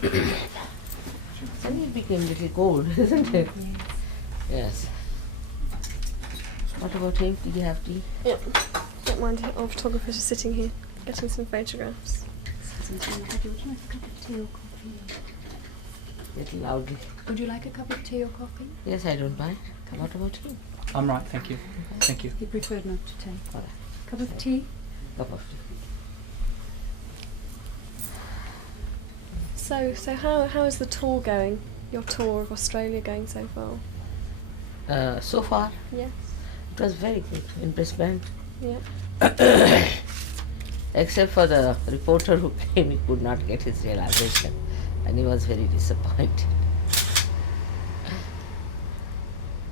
Suddenly it became a little cold, isn't it? Yes. What about him? Did you have tea? Yep. Don't mind, our photographer's just sitting here, getting some photographs. Would you like a cup of tea or coffee? Little loudly. Would you like a cup of tea or coffee? Yes, I don't mind. What about him? I'm right, thank you. Thank you. He preferred not to take. All right. Cup of tea? Cup of tea. So how is the tour going? Your tour of Australia going so far? So far, Yes. it was very good in Brisbane. Yeah. Except for the reporter who came, he could not get his realization and he was very disappointed.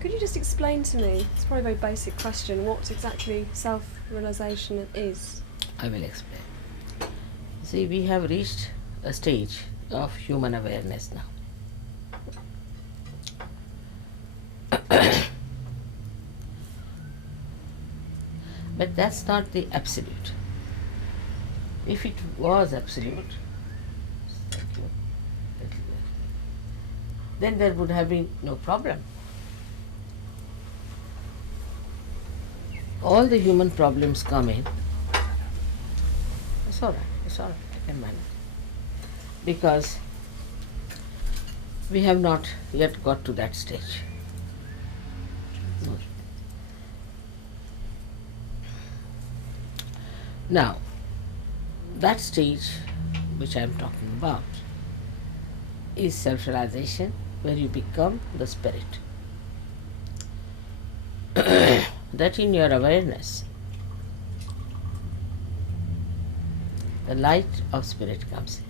Could you just explain to me, it's probably a very basic question, what exactly self-realization is? I will explain. See, we have reached a stage of human awareness now. But that's not the absolute. If it was absolute, then there would have been no problem. All the human problems come in. It's all right, I can manage. Because we have not yet got to that stage. No. Now, that stage which I am talking about is self-realization, where you become the spirit. That in your awareness, the light of spirit comes in.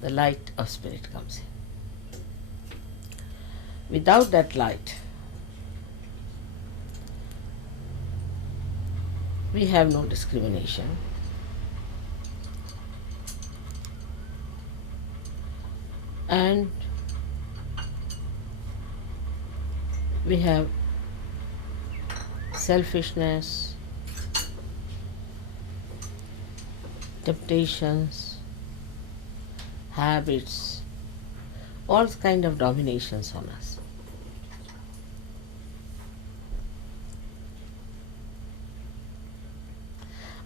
The light of spirit comes in. Without that light, we have no discrimination. And we have selfishness, temptations, habits, all kind of dominations on us.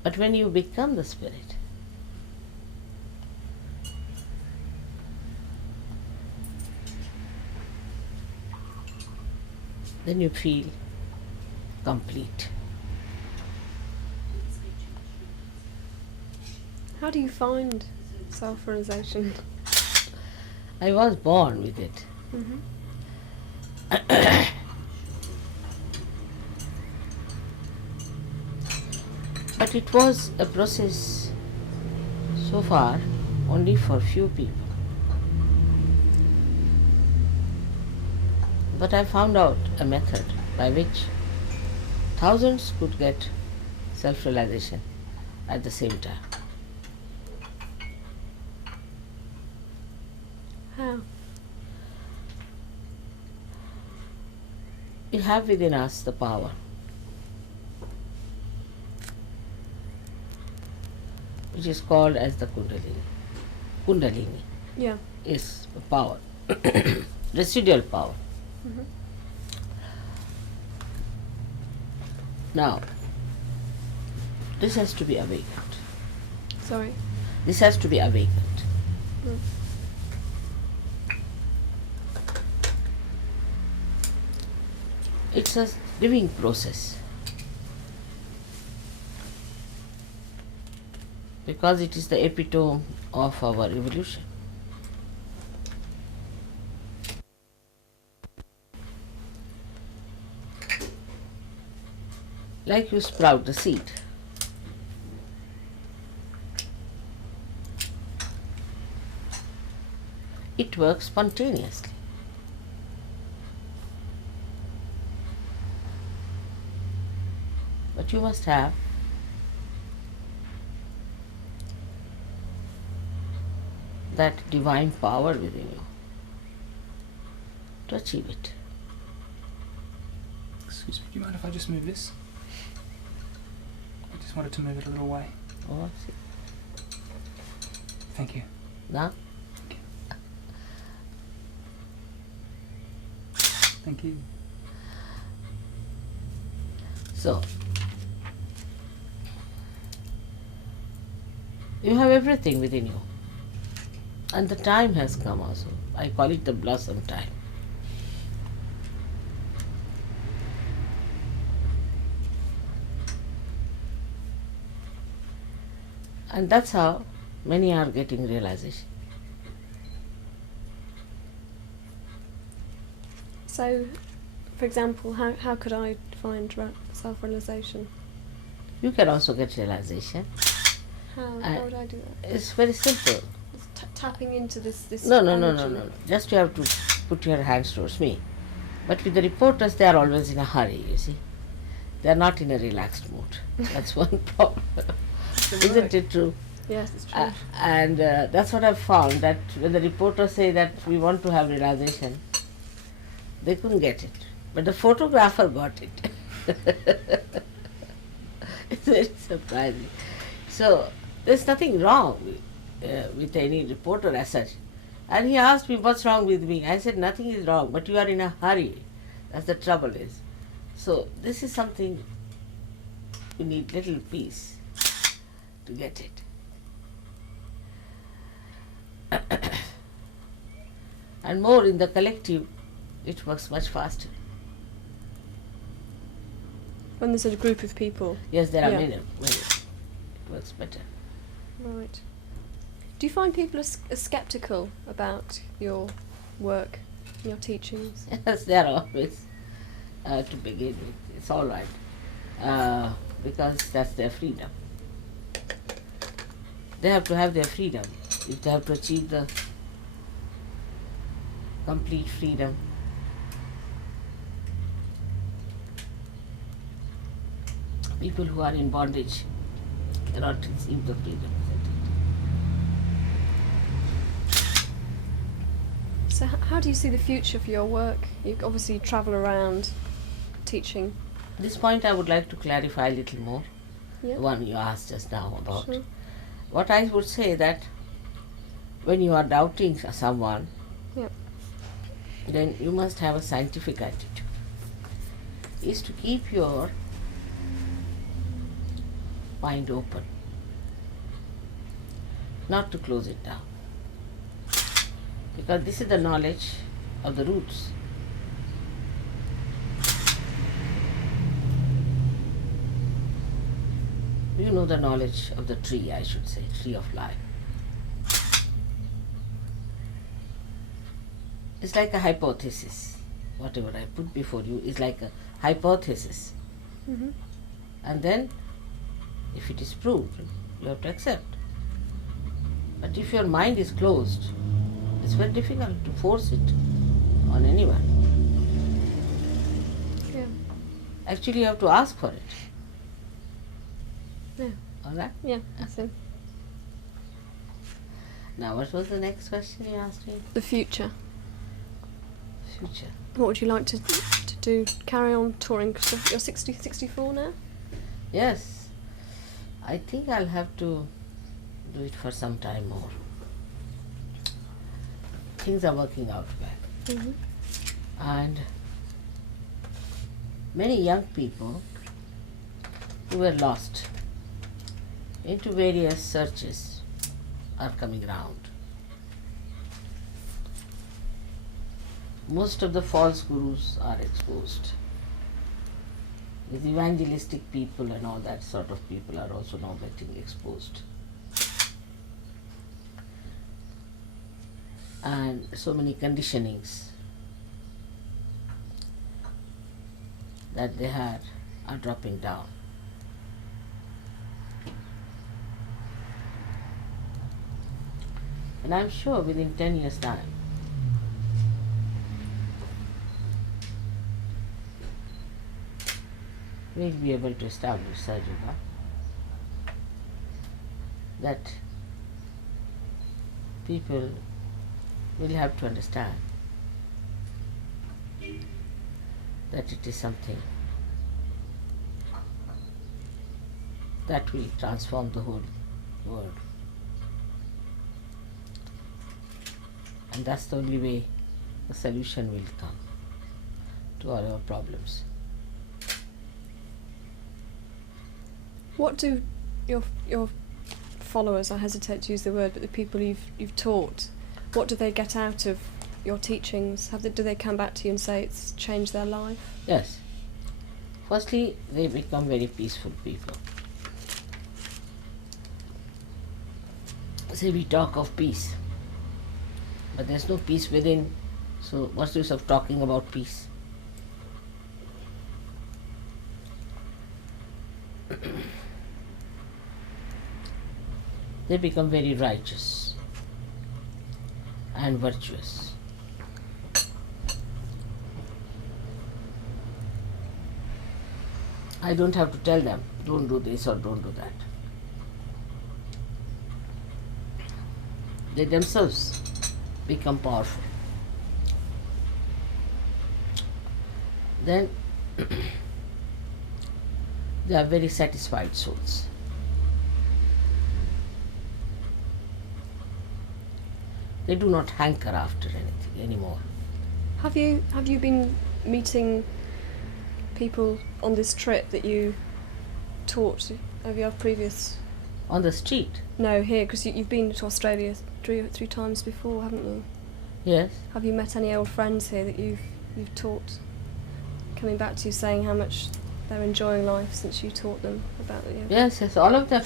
But when you become the spirit, then you feel complete. How do you find self-realization? I was born with it. Mm-hmm. But it was a process so far only for few people. But I found out a method by which thousands could get self-realization at the same time. How? We have within us the power. Which is called as the Kundalini. Kundalini Yeah. is a power, residual power. Mm-hmm. Now, this has to be awakened. Sorry. This has to be awakened. Mm. It's a living process. Because it is the epitome of our evolution. Like you sprout the seed. It works spontaneously. But you must have that divine power within you to achieve it. Excuse me, do you mind if I just move this? I just wanted to move it a little way. Oh, see. Thank you. Now, Thank you. So, you have everything within you. And the time has come also. I call it the blossom time. And that's how many are getting realization. So, for example, how could I find self-realization? You can also get realization. How would I do that? It's very simple. Just tapping into this No. energy. Just you have to put your hands towards me. But with the reporters, they are always in a hurry, you see. They are not in a relaxed mood. That's one problem. Isn't it true? Yes, it's true. And that's what I've found, that when the reporters say that we want to have realization, they couldn't get it. But the photographer got it. It's very surprising. So there's nothing wrong with any reporter as such. And he asked me, what's wrong with me? I said, nothing is wrong, but you are in a hurry. That's the trouble is. So this is something you need little peace to get it. And more in the collective, it works much faster. When there's a group of people. Yes, there are Yeah. many. It works better. Right. Do you find people are sceptical about your work, your teachings? Yes, they are always to begin with. It's all right because that's their freedom. They have to have their freedom. If they have to achieve the complete freedom, people who are in bondage cannot receive the freedom. So how do you see the future for your work? You obviously travel around teaching. At this point, I would like to clarify a little more. Yeah. The one you asked just now about. Sure. What I would say that when you are doubting someone, Yep. then you must have a scientific attitude. Is to keep your mind open, not to close it down. Because this is the knowledge of the roots. You know the knowledge of the tree, I should say, tree of life. It's like a hypothesis. Whatever I put before you is like a hypothesis. Mm-hmm. And then, if it is proved, you have to accept. But if your mind is closed, it's very difficult to force it on anyone. Yeah. Actually, you have to ask for it. Yeah. All right? Yeah. So Now, what was the next question you asked me? the future. Future. What would you like to do? Carry on touring? 'Cause you're 64 now. Yes. I think I'll have to do it for some time more. Things are working out well. Mm-hmm. And many young people who were lost into various searches are coming round. Most of the false gurus are exposed. These evangelistic people and all that sort of people are also now getting exposed. And so many conditionings that they had are dropping down. And I'm sure within 10 years' time, we'll be able to establish Sahaja that people will have to understand that it is something that will transform the whole world. And that's the only way the solution will come. to all our problems. What do your followers, I hesitate to use the word, but the people you've taught, what do they get out of your teachings? Do they come back to you and say it's changed their life? Yes. Firstly, they become very peaceful people. Say we talk of peace, but there's no peace within, so what's the use of talking about peace? They become very righteous and virtuous. I don't have to tell them, don't do this or don't do that. They themselves become powerful. Then they are very satisfied souls. They do not hanker after anything anymore. Have you been meeting people on this trip that you taught? Have you had previous? On the street, No, here, because you've been to Australia three times before, haven't you? yes. Have you met any old friends here that you've taught, coming back to you saying how much they're enjoying life since you taught them about the yoga? Yes, all of them.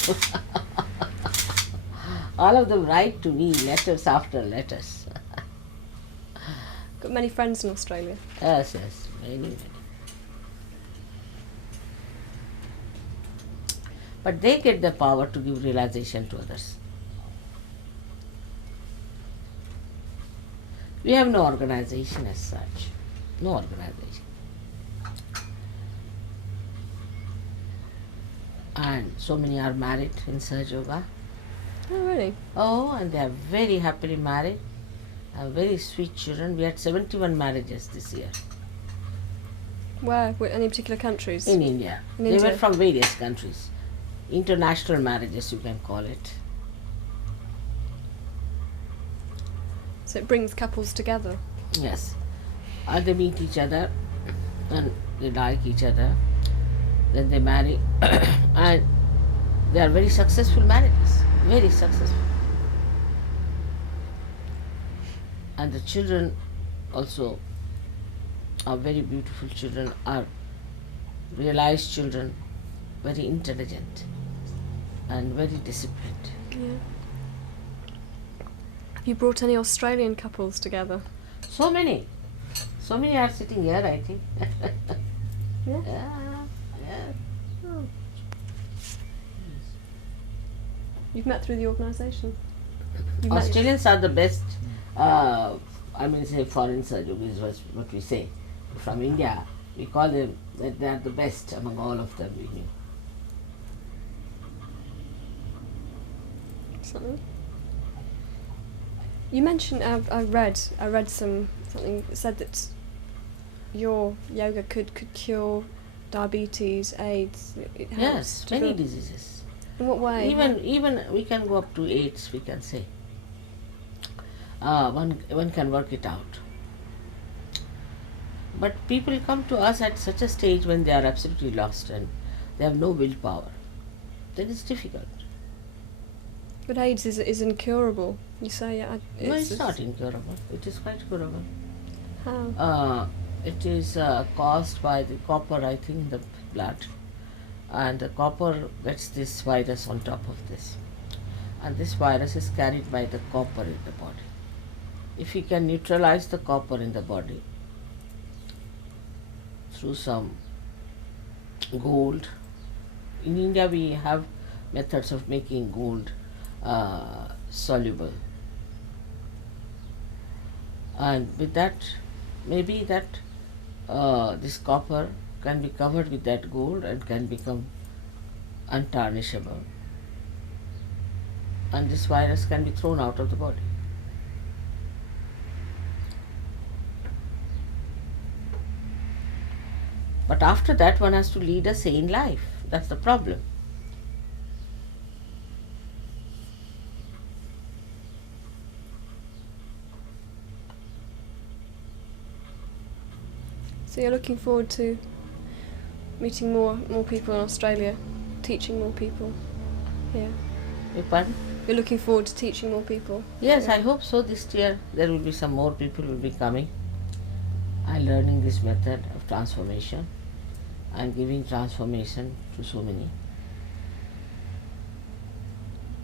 All of them write to me letters after letters. Got many friends in Australia. Yes, many. But they get the power to give realization to others. We have no organization as such. No organization. And so many are married in Sahaja Yoga. Oh, really? Oh, and they are very happily married. Have very sweet children. We had 71 marriages this year Where? Any particular countries? in India. In They India. were from various countries. International marriages, you can call it. So it brings couples together. Yes. And they meet each other and they like each other. Then they marry and they are very successful marriages. Very successful. And the children also are very beautiful children, are realized children, very intelligent and very disciplined. Yeah. Have you brought any Australian couples together? So many are sitting here, I think. Yeah. Yeah. Oh. You've met through the organisation? You've met- Australians are the best, say foreign surgeons is what we say. From India, we call them that they are the best among all of them we knew. Something. You mentioned I read something that said that your yoga could cure diabetes, AIDS. It helps Yes, to many build- diseases. In what way? Even we can go up to AIDS, we can say. One can work it out. But people come to us at such a stage when they are absolutely lost and they have no willpower. Then it's difficult. But AIDS is incurable. You say No, it's not incurable. It is quite curable. How? It is caused by the copper, I think, in the blood. And the copper gets this virus on top of this. And this virus is carried by the copper in the body. If we can neutralize the copper in the body through some gold. In India we have methods of making gold soluble. And with that, maybe that this copper can be covered with that gold and can become untarnishable. And this virus can be thrown out of the body. But after that, one has to lead a sane life. That's the problem. So you're looking forward to meeting more people in Australia, teaching more people here. Pardon? You're looking forward to teaching more people. Yes, Yeah. I hope so. This year there will be some more people will be coming and learning this method of transformation and giving transformation to so many.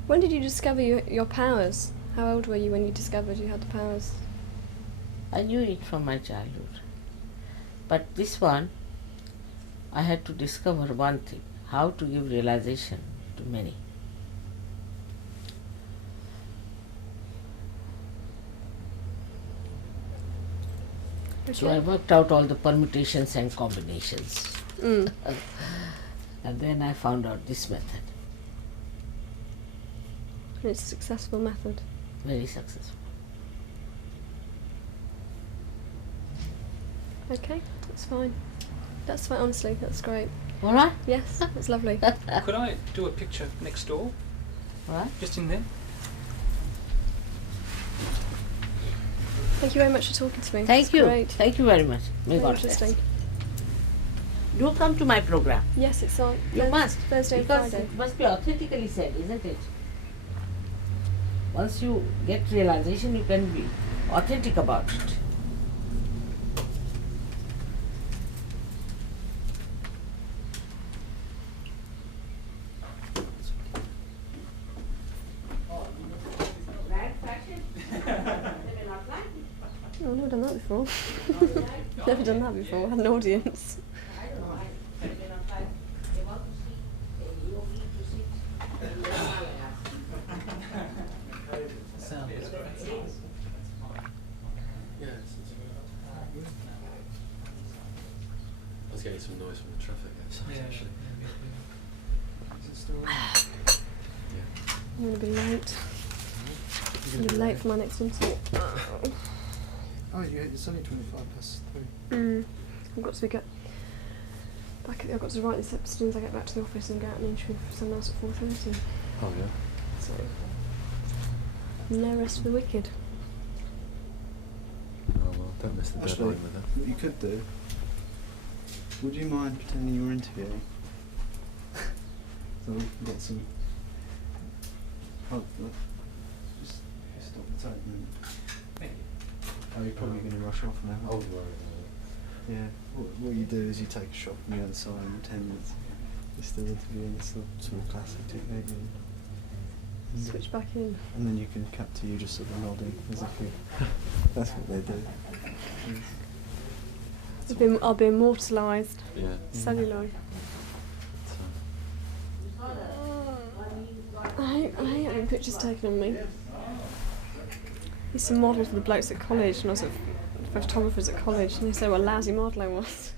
When did you discover your powers? How old were you when you discovered you had the powers? I knew it from my childhood. But this one, I had to discover one thing, how to give realization to many. So I worked out all the permutations and combinations. Mm. And then I found out this method. It's a successful method. Very successful. Okay, that's fine. That's fine, honestly, that's great. All right? Yes, that's lovely. Could I do a picture next door? All right? Just in there? Thank you very much for talking to me. Thank It's you. Great. Thank you very much. May Very God bless. interesting. Do come to my program. Yes, it's on You must. Thursday and Because Friday. it must be authentically said, isn't it? Once you get realization, you can be authentic about it. Oh, I've never done that before. Never done that before. I had an audience. I don't know. They may not like. They want to see a yogi to sit in the Himalayas. Sound is great. Yeah, I was getting some noise from the traffic outside, actually. Yeah. I'm going to be late. I'm going to be late for my next interview. Oh, yeah, it's only 3. I've got to get back. I've got to write this up as soon as I get back to the office and get out an interview for someone else at 4:30. Oh, yeah. So no rest for the wicked. Oh, well, don't miss the Actually, deadline with that. what you could do, would you mind pretending you were interviewing? So we've got some... Oh, look. Just stop the tape a minute. Oh, you're probably going to rush off now. Oh, you are. Yeah. What you do is you take a shot from the other side and pretend that you're still interviewing. It's the sort of classic technique. And Switch back in. and then you can cut to you just sort of nodding as if you... That's what they do. I'll be immortalised. Yeah. Celluloid. I hate having pictures taken of me. I used to model for the blokes at college when I was at photographers at college, and they said what a lousy model I was.